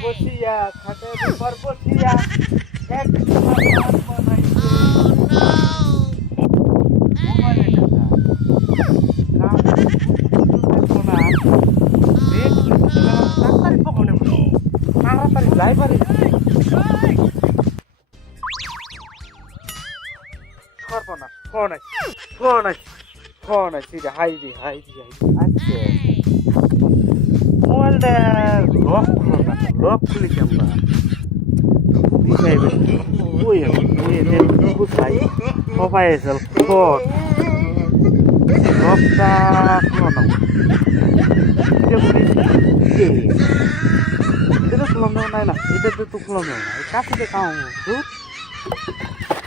বসিয়া খাটের উপর বসিয়া এক তাড়াতাড়ি যাই পারি সর্বনাশ ফোন আছে ফোন আছে ফোন আছে হাইদি হাইদি হাইদি আচ্ছা মোবাইলটা লক খুলো না লক খুলি আমরা দিশাইবে ওই কোথায় সবাই এসে ফোন লকটা খুলো না এটা খুলাম না না এটা তো খুলাম না কাছে দেখাও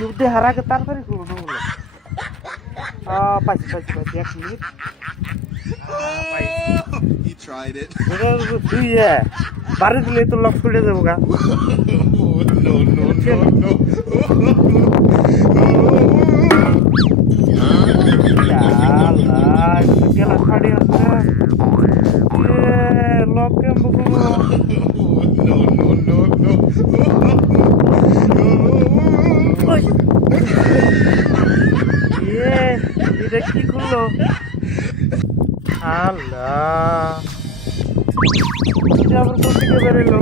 তুই হারাকে তাড়াতাড়ি খুলো না বলো পাইছি পাইছি পাইছি 1 মিনিট He tried it. তুই বাড়ি দিলে তো লক খুলে যাবো গা No, no, no, no. গেলা ছাড়ি আছে লক কেমন No, no, no, no. এটা কি করলো আল্লাহ আবার কোথেকে বেরোলো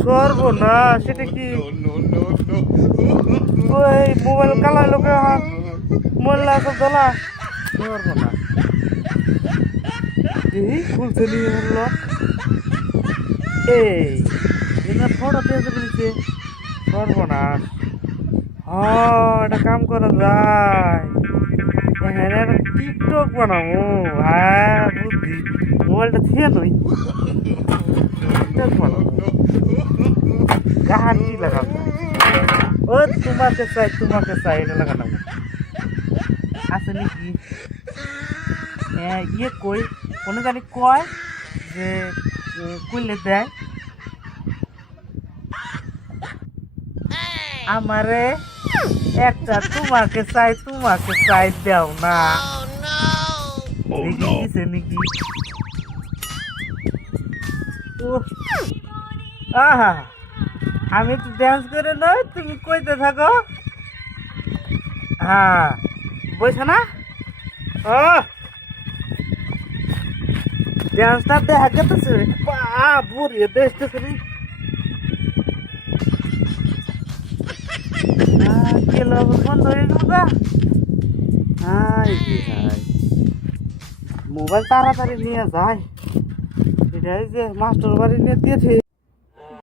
সর্বনাশ সেটা কি No, no, no, ওই মোবাইল কালা লোকে মোল্লা সব দোলা সর্বনাশ এই খুলছে নিয়ে হলো এই ফটো দিয়েছে বলছে সর্বনাশ এটা কাম করা যায় হ্যাঁ টিকটক বানাবো হ্যাঁ বুদ্ধি মোবাইলটা থিয়ে নই টিকটক বানাবো গাহান্তি লাগাবো ও তোমাকে চাই এটা লাগানো আছে নাকি হ্যাঁ ইয়ে কই কোনো জানি কয় যে কইলে দেয় আমারে একটা তোমাকে চাই দাও না লিখেছে নাকি আহা আমি তো ডান্স করে নয় তুমি কইতে থাকো হ্যাঁ বলছো না ও ডান্সটা দেখা গেছে বুড়িয়ে দেখতেছে রে বন্ধ হয়ে গেল মোবাইল তাড়াতাড়ি নিয়ে যায় এটাই যে মাস্টার বাড়ি নিয়ে দিয়েছে